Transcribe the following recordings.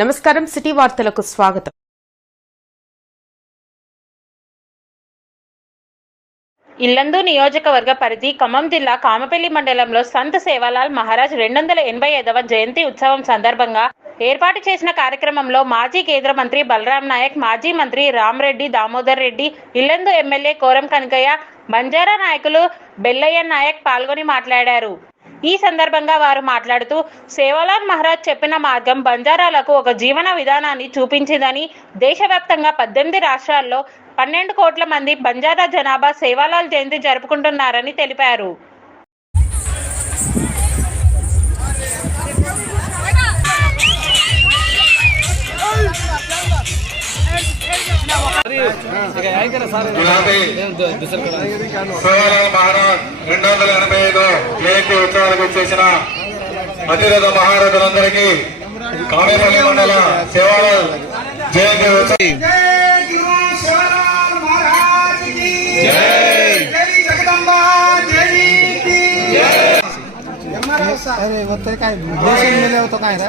నమస్కారం సిటీ వార్తలకు స్వాగతం. ఇల్లందు నియోజకవర్గ పరిధి ఖమ్మం జిల్లా కామపల్లి మండలంలో సంత్ సేవాలాల్ మహారాజ్ రెండు వందల ఎనభై ఐదవ జయంతి ఉత్సవం సందర్భంగా ఏర్పాటు చేసిన కార్యక్రమంలో మాజీ కేంద్ర మంత్రి బలరాం నాయక్ మాజీ మంత్రి రామరెడ్డి దామోదర్ రెడ్డి ఇల్లందు ఎమ్మెల్యే కోరం కనకయ్య బంజారా నాయకులు బెల్లయ్య నాయక్ పాల్గొని మాట్లాడారు. ఈ సందర్భంగా వారు మాట్లాడుతూ సేవాలాల్ మహారాజ్ చెప్పిన మార్గం బంజారాలకు ఒక జీవన విధానాన్ని చూపించిందని దేశవ్యాప్తంగా పద్దెనిమిది రాష్ట్రాల్లో పన్నెండు కోట్ల మంది బంజారా జనాభా సేవాలాల్ జయంతి జరుపుకుంటున్నారని తెలిపారు. మహారాజ్ రెండు వందల ఎనభై ఐదు జయంతి ఉత్సవాలకు చేసిన అతిరథ మహారథులందరికీ కామేపల్లి మండల సేవల జయంతి ఉత్సవం अरे होतं काय देशात मेले होतं काय रे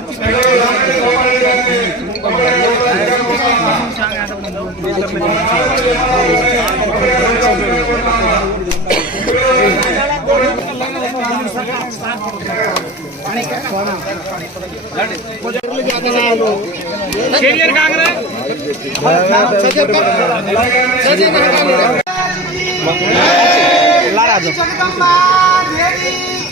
जगदम्बा देवी की जय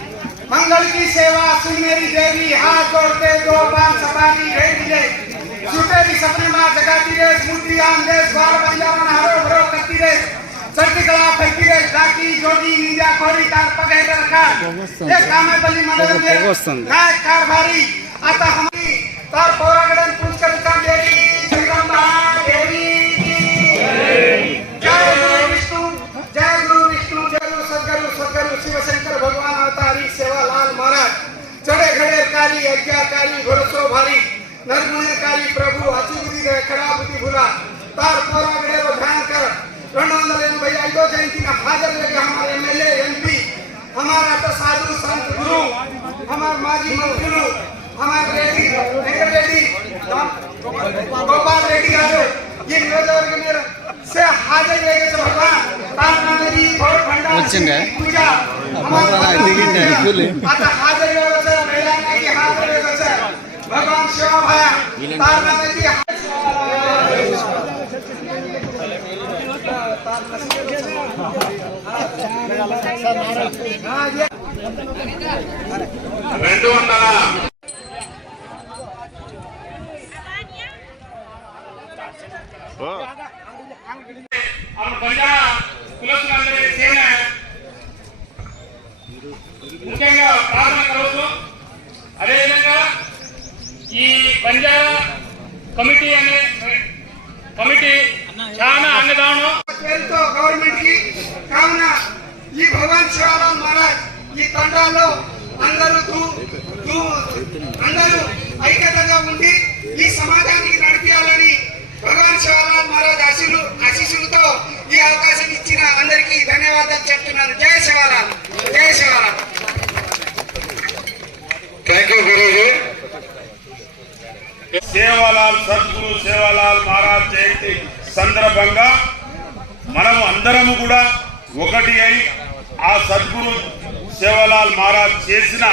मंगल की सेवा सुन मेरी देवी हाथ जोड़ते दो पान सपाटी भेज दे। भी सपने माँ जगाती रे स्मृति आन दे द्वार बंजावन हरो भरो करती रे। चढ़ती कला फेंकी रे डाकी जोड़ी नीजा कोरी तार पगे रखा ये कामे बली मंडल में काय कारभारी आता हमारी तार पौरागडन पुष्कर का देवी लाल महाराज चढ़े खड़े काली अज्ञाकारी भरोसो भारी नरगुणे काली प्रभु अची बुद्धि खराब बुद्धि भूला तार पोरा गड़ेरो ध्यान कर रणवंदन भैया दो जयंती ना हाजिर लेके हमारे एमएलए एमपी हमारा तो साधु संत गुरु हमारे माजी गुरु हमारे रेडी नगर रेडी हाँ, गोपाल रेडी आयो ये मेरे से हाजिर लेके तो भगवान तार नाम मेरी बहुत भंडार আচ্ছা, ভগবান শিবা ভায়া তার নামে কি రెండు వందల చాలా అన్నదానం. పేరుతో గవర్నమెంట్కి కావున ఈ భగవాన్ శివరాం మహారాజ్ ఈ తండాల్లో అందరూ తూ- తూ- అందరూ ఐక్యతగా ఉండి ఈ సమాజానికి నడిపించాలని భగవాన్ శివరాం మహారాజ్ ఆశీలు ఆశీస్సులతో ఈ అవకాశం ఇచ్చిన అందరికీ ధన్యవాదాలు చెప్తున్నాను. జై శివరాం. జై Sivaram. Thank you Guruji Sevalal Sadguru Sevalal Maharaj Jayanti. సందర్భంగా మనము అందరము కూడా ఒకటి అయి ఆ సద్గురు సేవలాల్ మహారాజ్ చేసిన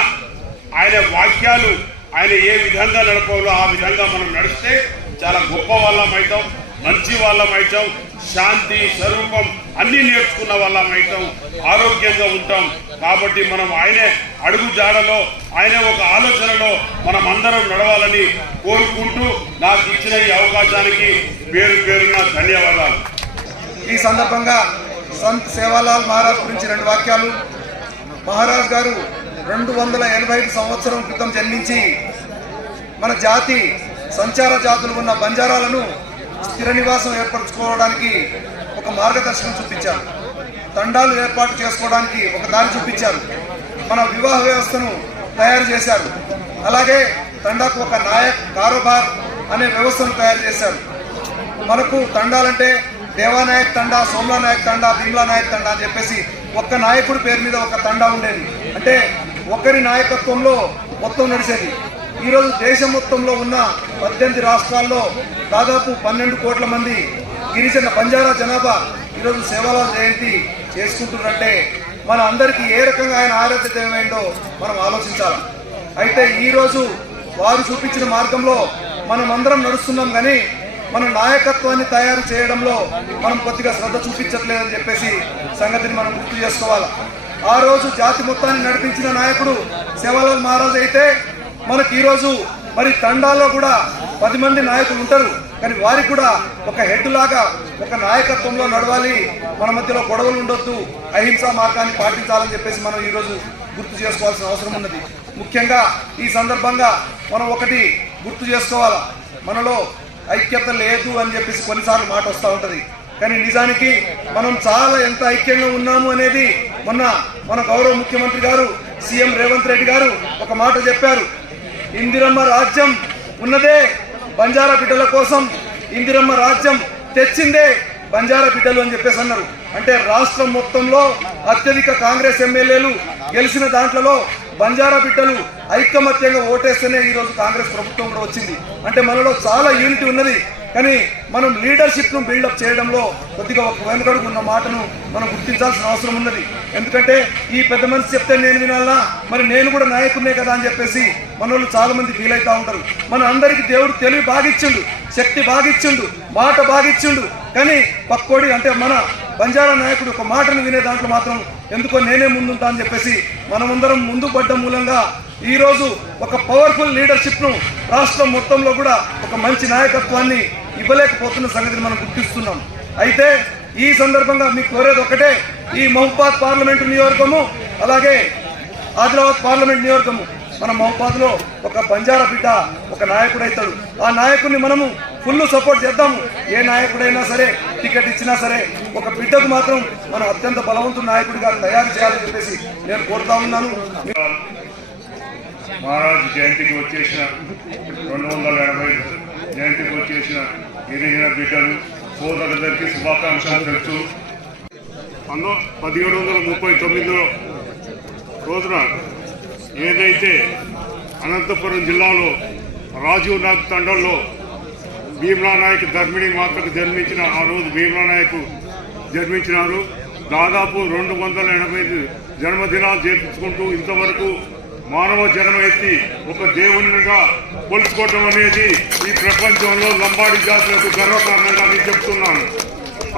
ఆయన వాక్యాలు ఆయన ఏ విధంగా నడపాలో ఆ విధంగా మనం నడిస్తే చాలా గొప్ప వాళ్ళం అవుతాం మంచి వాళ్ళం అవుతాం శాంతి స్వరూపం అన్ని నేర్చుకున్న వాళ్ళం అవుతాం ఆరోగ్యంగా ఉంటాం. కాబట్టి మనం ఆయనే అడుగు జాడలో ఆయన ఒక ఆలోచనలో మనం అందరం నడవాలని కోరుకుంటూ నాకు ఇచ్చిన ఈ అవకాశానికి పేరు పేరున ధన్యవాదాలు. ఈ సందర్భంగా సంత్ సేవాలాల్ మహారాజ్ గురించి రెండు వాక్యాలు. మహారాజ్ గారు రెండు వందల ఎనభై ఐదు సంవత్సరం క్రితం జన్మించి మన జాతి సంచార జాతులు ఉన్న బంజారాలను స్థిర నివాసం ఏర్పరచుకోవడానికి ఒక మార్గదర్శనం చూపించారు. తండాలు ఏర్పాటు చేసుకోవడానికి ఒక దారి చూపించారు. మన వివాహ వ్యవస్థను తయారు చేశారు. అలాగే తండాకు ఒక నాయక్ కారోబార్ అనే వ్యవస్థను తయారు చేశారు. మనకు తండాలంటే దేవానాయక్ తండా సోమ్లా నాయక్ తండా భీమ్లా నాయక్ తండా అని చెప్పేసి ఒక్క నాయకుడి పేరు మీద ఒక తండా ఉండేది. అంటే ఒకరి నాయకత్వంలో మొత్తం నడిచేది. ఈరోజు దేశం మొత్తంలో ఉన్న పద్దెనిమిది రాష్ట్రాల్లో దాదాపు పన్నెండు కోట్ల మంది గిరిజన బంజారా జనాభా ఈరోజు సేవలాల్ జయంతి చేసుకుంటున్నట్టే మన అందరికీ ఏ రకంగా ఆయన ఆరాధ్యత ఏమైందో మనం ఆలోచించాలి. అయితే ఈరోజు వారు చూపించిన మార్గంలో మనం అందరం నడుస్తున్నాం కానీ మన నాయకత్వాన్ని తయారు చేయడంలో మనం కొద్దిగా శ్రద్ధ చూపించట్లేదని చెప్పేసి సంగతిని మనం గుర్తు చేసుకోవాలి. ఆ రోజు జాతి మొత్తాన్ని నడిపించిన నాయకుడు సేవలాల్ మహారాజ్ అయితే మనకి ఈరోజు మరి తండాల్లో కూడా పది మంది నాయకులు ఉంటారు. కానీ వారికి కూడా ఒక హెడ్ లాగా ఒక నాయకత్వంలో నడవాలి. మన మధ్యలో గొడవలు ఉండొద్దు. అహింసా మార్గాన్ని పాటించాలని చెప్పేసి మనం ఈరోజు గుర్తు చేసుకోవాల్సిన అవసరం ఉన్నది. ముఖ్యంగా ఈ సందర్భంగా మనం ఒకటి గుర్తు చేసుకోవాలి. మనలో ఐక్యత లేదు అని చెప్పేసి కొన్నిసార్లు మాట వస్తూ ఉంటుంది. కానీ నిజానికి మనం చాలా ఎంత ఐక్యంగా ఉన్నాము అనేది మొన్న మన గౌరవ ముఖ్యమంత్రి గారు సీఎం రేవంత్ రెడ్డి గారు ఒక మాట చెప్పారు. ఇందిరమ్మ రాజ్యం ఉన్నదే. బంజారా బిడ్డల కోసం ఇందిరమ్మ రాజ్యం తెచ్చిందే బంజారా బిడ్డలు అని చెప్పేసి అన్నారు. అంటే రాష్ట్రం మొత్తంలో అత్యధిక కాంగ్రెస్ ఎమ్మెల్యేలు గెలిచిన దాంట్లలో బంజారా బిడ్డలు ఐకమత్యంగా ఓటేస్తేనే ఈ రోజు కాంగ్రెస్ ప్రభుత్వం కూడా వచ్చింది. అంటే మనలో చాలా యూనిటీ ఉన్నది. కానీ మనం లీడర్షిప్ను బిల్డప్ చేయడంలో కొద్దిగా ఒక వెనుకడుగు ఉన్న మాటను మనం గుర్తించాల్సిన అవసరం ఉన్నది. ఎందుకంటే ఈ పెద్ద మనిషి చెప్తే నేను వినాలా? మరి నేను కూడా నాయకుడినే కదా అని చెప్పేసి మన వాళ్ళు చాలా ఫీల్ అవుతూ ఉంటారు. మన అందరికీ దేవుడు తెలివి బాగిచ్చిండు శక్తి బాగిచ్చిండు మాట బాగిచ్చిండు. కానీ పక్కోడి అంటే మన బంజారా నాయకుడు ఒక మాటను వినే దాంట్లో మాత్రం ఎందుకో నేనే ముందుంటా అని చెప్పేసి మనమందరం ముందు పడ్డ మూలంగా ఈరోజు ఒక పవర్ఫుల్ లీడర్షిప్ను రాష్ట్రం మొత్తంలో కూడా ఒక మంచి నాయకత్వాన్ని ఇవ్వలేకపోతున్న సంగతిని మనం గుర్తిస్తున్నాం. అయితే ఈ సందర్భంగా మీకు కోరేది ఒకటే ఈ మహబాద్ పార్లమెంటు నియోజకము అలాగే ఆదిలాబాద్ పార్లమెంట్ నియోజకము. మన మహబాద్లో ఒక బంజారా బిడ్డ ఒక నాయకుడు అవుతాడు. ఆ నాయకుడిని మనము ఫుల్ సపోర్ట్ చేద్దాము. ఏ నాయకుడైనా సరే టికెట్ ఇచ్చినా సరే ఒక బిడ్డకు మాత్రం మనం అత్యంత బలవంతుడు నాయకుడిగా తయారు చేయాలని చెప్పేసి నేను కోరుతా ఉన్నాను. మహారాజు జయంతికి వచ్చేసిన రెండు వందల ఎనభై జయంతికి వచ్చేసిన గిరిజన బిడ్డలు సోదరులందరికీ శుభాకాంక్షలు తెలుసు పంతొమ్మిది పదిహేడు వందల ముప్పై తొమ్మిదిలో రోజున ఏదైతే అనంతపురం జిల్లాలో రాజీవ్ నాగ్ తండంలో భీమ్లా నాయక్ ధర్మిణి మాతకు జన్మించిన ఆ రోజు భీమ్లా నాయక్ జన్మించినారు. దాదాపు రెండు వందల ఎనభై జన్మదినాలు చేపించుకుంటూ ఇంతవరకు మానవ జన్మ ఎత్తి ఒక దేవునిగా కొలుచుకోవటం అనేది ఈ ప్రపంచంలో లంబాడి జాతులకు గర్వకారణంగా నేను చెప్తున్నాను.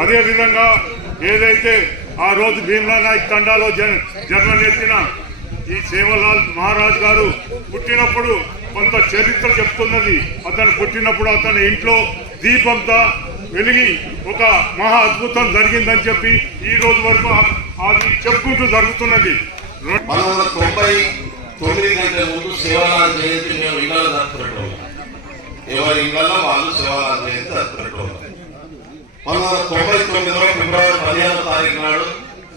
అదేవిధంగా ఏదైతే ఆ రోజు భీమ్లా నాయక్ తండాలో జన్ జన్మనెత్తిన ఈ సేవలాల్ మహారాజ్ గారు పుట్టినప్పుడు కొంత చరిత్ర చెప్తున్నది. అతను పుట్టినప్పుడు అతని ఇంట్లో దీపంతా వెలిగి ఒక మహా అద్భుతం జరిగిందని చెప్పి ఈ రోజు వరకు అది చెప్పుకుంటూ జరుగుతున్నది. తొంభై తొమ్మిది గంటల ముందు సేవలాల్ జయంతి మేము ఇళ్ళలో జరుపుకునేటోళ్ళం ఎవరి ఇళ్ళలో వాళ్ళు సేవలాల్ జయంతి జరుపుకునేటోళ్ళం పంతొమ్మిది వందల తొంభై తొమ్మిదిలో ఫిబ్రవరి పదిహేనో తారీఖు నాడు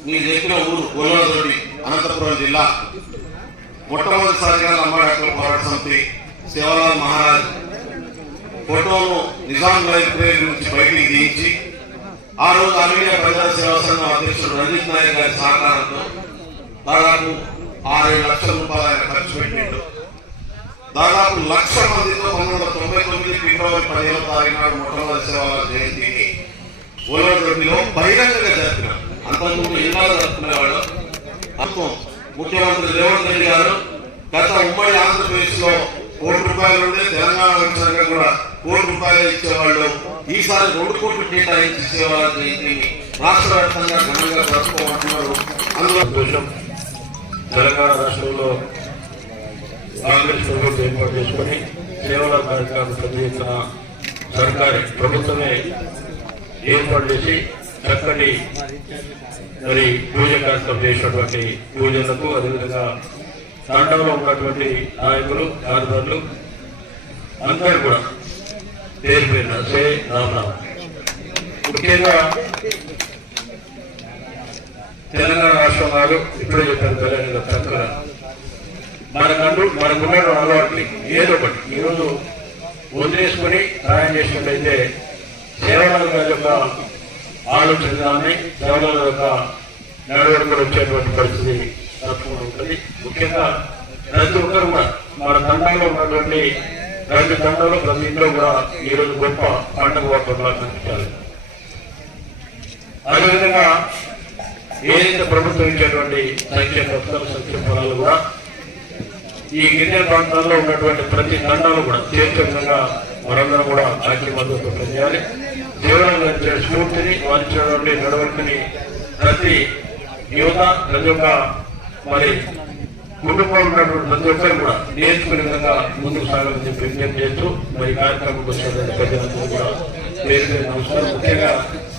మీ చెప్పిన ఊరు గోలవదొడ్డి అనంతపురం జిల్లా మొట్టమొదటిసారిగా లంబాడాకుల పోరాట సమితి సేవలాల్ మహారాజ్ ఫోటోను నిజాం లైబ్రరీ నుంచి బయటికి తీయించి ఆ రోజు అమీనియా ప్రజా సేవా సంఘం అధ్యక్షుడు రంజిత్ నాయక్ గారి సహకారంతో దాదాపు ఆరు లక్షల రూపాయలు ఆయన ఖర్చు పెట్టిండు. దాదాపు లక్ష మందితో పంతొమ్మిది వందల తొంభై తొమ్మిది ఫిబ్రవరి పదిహేను తారీఖు నాడు మొట్టమొదటి సేవల జయంతిని ఓలవదొడ్డిలో బహిరంగంగా జరిపినాం అంతకుముందు ఇన్నాళ్ళు జరుపుకునేవాళ్ళు అర్థం ముఖ్యమంత్రి రేవంత్ రెడ్డి గారు గత ఉమ్మడి ఆంధ్రప్రదేశ్లో కోటి రూపాయలు ఉండే తెలంగాణ రాష్ట్రంగా కూడా కోటి రూపాయలు ఇచ్చేవాళ్ళు. ఈసారి రెండు కోట్లు కేటాయించి సేవల జయంతిని రాష్ట్ర వ్యాప్తంగా ఘనంగా జరుపుకోమంటున్నారు. అందులో తెలంగాణ రాష్ట్రంలో కాంగ్రెస్ ప్రభుత్వం ఏర్పాటు చేసుకొని సేవల కార్యక్రమాలు పెద్ద సర్కారు ప్రభుత్వమే ఏర్పాటు చేసి చక్కటి మరి పూజ కార్యక్రమం చేసినటువంటి పూజలకు అదేవిధంగా తండంలో ఉన్నటువంటి నాయకులు కార్యదర్లు అందరూ కూడా పేరు పేరు సే రామరావు ముఖ్యంగా తెలంగాణ ఆశ్రమాలు వారు ఇప్పుడే చెప్పారు తెలంగాణ చక్కగా మనకంటూ మనకున్న అలవాట్ని ఏదో ఒకటి. ఈరోజు వదిలేసుకుని సహాయం చేసినట్లయితే సేవల యొక్క ఆలోచన కానీ సేవల యొక్క నడవడికలు వచ్చేటువంటి పరిస్థితి తప్పకుండా ఉంటుంది. ముఖ్యంగా ప్రతి ఒక్కరు కూడా మన తండ్రిలో ఉన్నటువంటి రెండు తండ్రులు ప్రతి ఇంట్లో కూడా ఈరోజు గొప్ప పండుగ వాతావరణం కనిపించాలి అదేవిధంగా ఏదైతే ప్రభుత్వం ఇచ్చేటువంటి సంక్షేమ పథకాలు సంక్షేమ పొలాలు కూడా ఈ గిరిజన ప్రాంతాల్లో ఉన్నటువంటి ప్రతి తండాలు కూడా చేర్చే విధంగా మనందరం కూడా ఐక్య పనిచేయాలి. చేయాలి జీవనంగా స్ఫూర్తిని వారి నడవడికని ప్రతి యువత ప్రతి ఒక్క మరి కుటుంబంలో ఉన్నటువంటి ప్రతి ఒక్కరు కూడా నేర్చుకునే విధంగా ముందుకు సాగాలని చెప్పి విజ్ఞప్తి చేస్తూ మరి కార్యక్రమం వచ్చినటువంటి ప్రజలందరూ కూడా పేరు నమస్కారం. ముఖ్యంగా